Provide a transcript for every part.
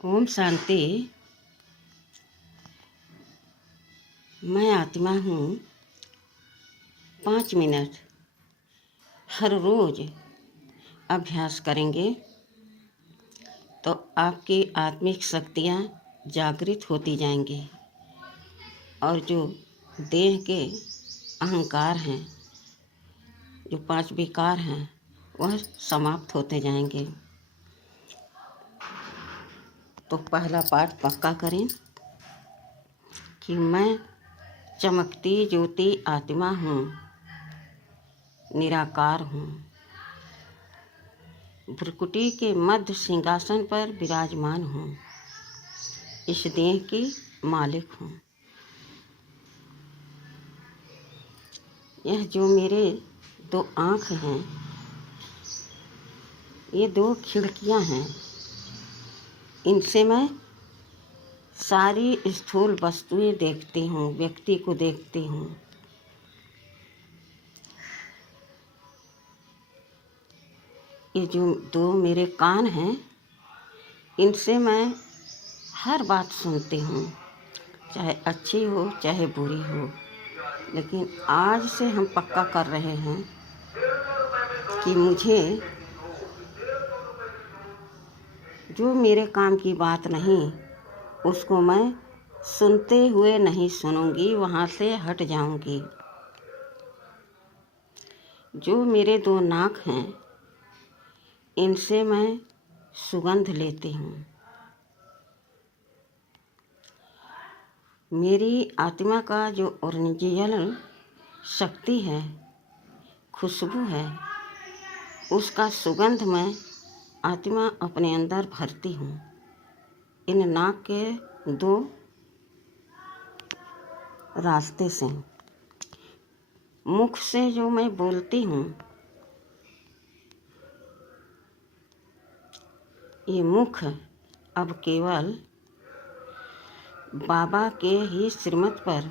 ओम शांति। मैं आत्मा हूँ। 5 मिनट हर रोज अभ्यास करेंगे तो आपकी आत्मिक शक्तियाँ जागृत होती जाएंगी और जो देह के अहंकार हैं, जो 5 विकार हैं, वह समाप्त होते जाएंगे। तो पहला पाठ पक्का करें कि मैं चमकती ज्योति आत्मा हूँ, निराकार हूँ, भ्रुकुटी के मध्य सिंहासन पर विराजमान हूँ, इस देह की मालिक हूँ। यह जो मेरे 2 आँख हैं, ये 2 खिड़कियाँ हैं, इनसे मैं सारी स्थूल वस्तुएं देखती हूँ, व्यक्ति को देखती हूँ। ये जो 2 मेरे कान हैं, इनसे मैं हर बात सुनती हूँ, चाहे अच्छी हो चाहे बुरी हो। लेकिन आज से हम पक्का कर रहे हैं कि मुझे जो मेरे काम की बात नहीं, उसको मैं सुनते हुए नहीं सुनूंगी, वहाँ से हट जाऊंगी। जो मेरे 2 नाक हैं, इनसे मैं सुगंध लेती हूँ। मेरी आत्मा का जो ओरिजिनल शक्ति है, खुशबू है, उसका सुगंध मैं आत्मा अपने अंदर भरती हूँ। इन नाक के 2 रास्ते से, मुख से जो मैं बोलती हूँ, ये मुख अब केवल बाबा के ही श्रीमत पर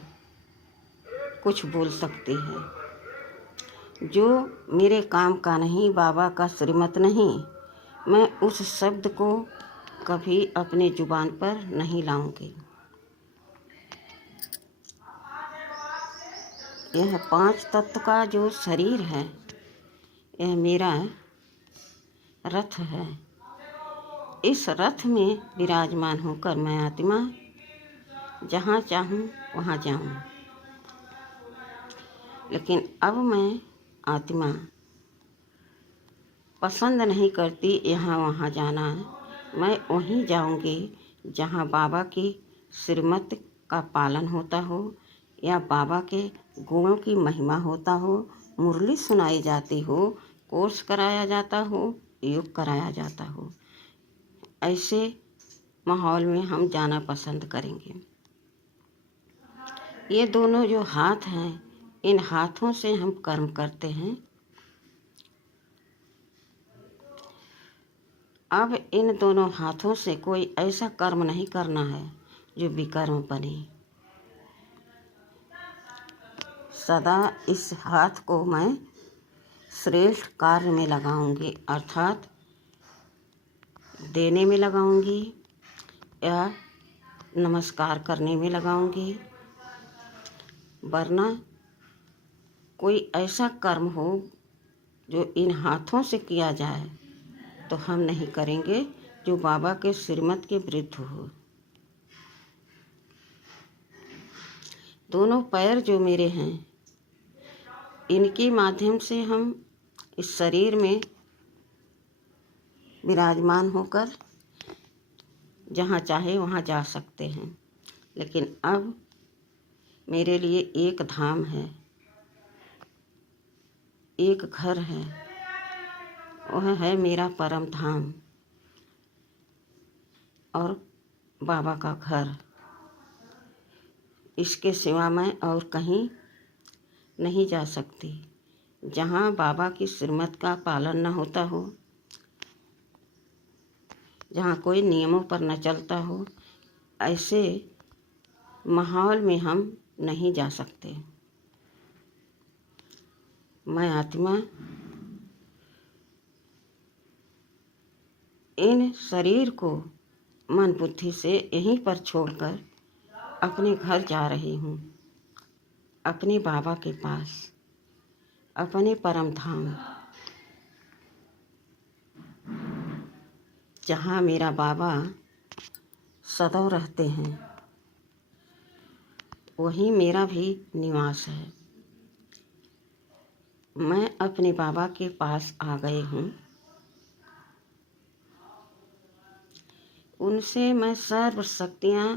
कुछ बोल सकती है। जो मेरे काम का नहीं, बाबा का श्रीमत नहीं, मैं उस शब्द को कभी अपने जुबान पर नहीं लाऊंगी। यह 5 तत्व का जो शरीर है, यह मेरा रथ है। इस रथ में विराजमान होकर मैं आत्मा जहाँ चाहूँ वहाँ जाऊँ। लेकिन अब मैं आत्मा पसंद नहीं करती यहाँ वहाँ जाना। मैं वहीं जाऊँगी जहाँ बाबा की श्रीमत का पालन होता हो, या बाबा के गुणों की महिमा होता हो, मुरली सुनाई जाती हो, कोर्स कराया जाता हो, योग कराया जाता हो। ऐसे माहौल में हम जाना पसंद करेंगे। ये दोनों जो हाथ हैं, इन हाथों से हम कर्म करते हैं। अब इन दोनों हाथों से कोई ऐसा कर्म नहीं करना है जो विकर्म बने। सदा इस हाथ को मैं श्रेष्ठ कार्य में लगाऊंगी, अर्थात देने में लगाऊंगी या नमस्कार करने में लगाऊंगी। वरना कोई ऐसा कर्म हो जो इन हाथों से किया जाए तो हम नहीं करेंगे, जो बाबा के श्रीमत के विरुद्ध हो। दोनों पैर जो मेरे हैं, इनके माध्यम से हम इस शरीर में विराजमान होकर जहाँ चाहे वहाँ जा सकते हैं। लेकिन अब मेरे लिए एक धाम है, एक घर है, वह है मेरा परम धाम और बाबा का घर। इसके सिवा मैं और कहीं नहीं जा सकती। जहाँ बाबा की श्रीमत का पालन न होता हो, जहाँ कोई नियमों पर न चलता हो, ऐसे माहौल में हम नहीं जा सकते। मैं आत्मा इन शरीर को मन बुद्धि से यहीं पर छोड़कर अपने घर जा रही हूँ, अपने बाबा के पास, अपने परम धाम, जहाँ मेरा बाबा सदैव रहते हैं। वहीं मेरा भी निवास है। मैं अपने बाबा के पास आ गई हूँ। उनसे मैं सर्व शक्तियाँ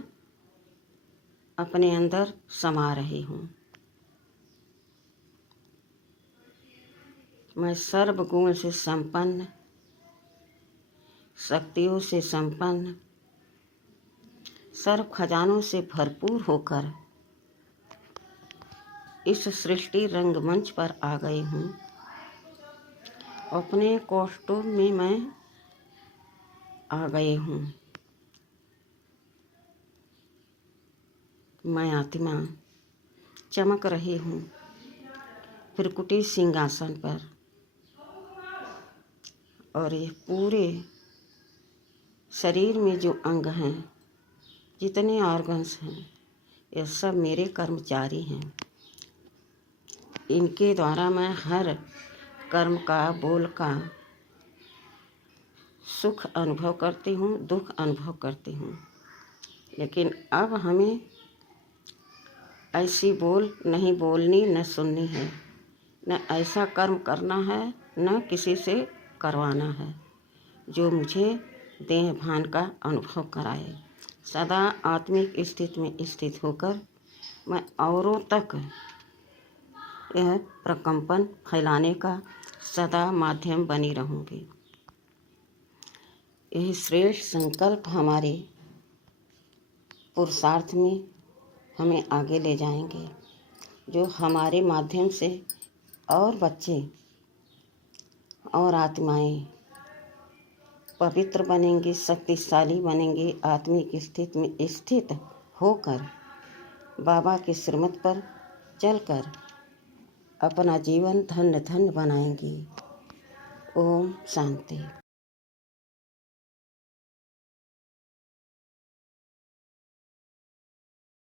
अपने अंदर समा रही हूँ। मैं सर्व गुण से संपन्न, शक्तियों से संपन्न, सर्व खजानों से भरपूर होकर इस सृष्टि रंगमंच पर आ गई हूँ। अपने कॉस्ट्यूम में मैं आ गई हूँ। मैं आत्मा चमक रही हूँ त्रिकुटी सिंहासन पर, और ये पूरे शरीर में जो अंग हैं, जितने ऑर्गन्स हैं, ये सब मेरे कर्मचारी हैं। इनके द्वारा मैं हर कर्म का, बोल का सुख अनुभव करती हूँ, दुख अनुभव करती हूँ। लेकिन अब हमें ऐसी बोल नहीं बोलनी, न सुननी है, न ऐसा कर्म करना है, न किसी से करवाना है जो मुझे देह भान का अनुभव कराए। सदा आत्मिक स्थिति में स्थित होकर मैं औरों तक यह प्रकंपन फैलाने का सदा माध्यम बनी रहूँगी। यही श्रेष्ठ संकल्प हमारे पुरुषार्थ में हमें आगे ले जाएंगे, जो हमारे माध्यम से और बच्चे और आत्माएं पवित्र बनेंगे, शक्तिशाली बनेंगे, आत्मिक स्थिति में स्थित होकर बाबा के श्रीमत पर चलकर अपना जीवन धन्य धन्य बनाएंगी। ओम शांति।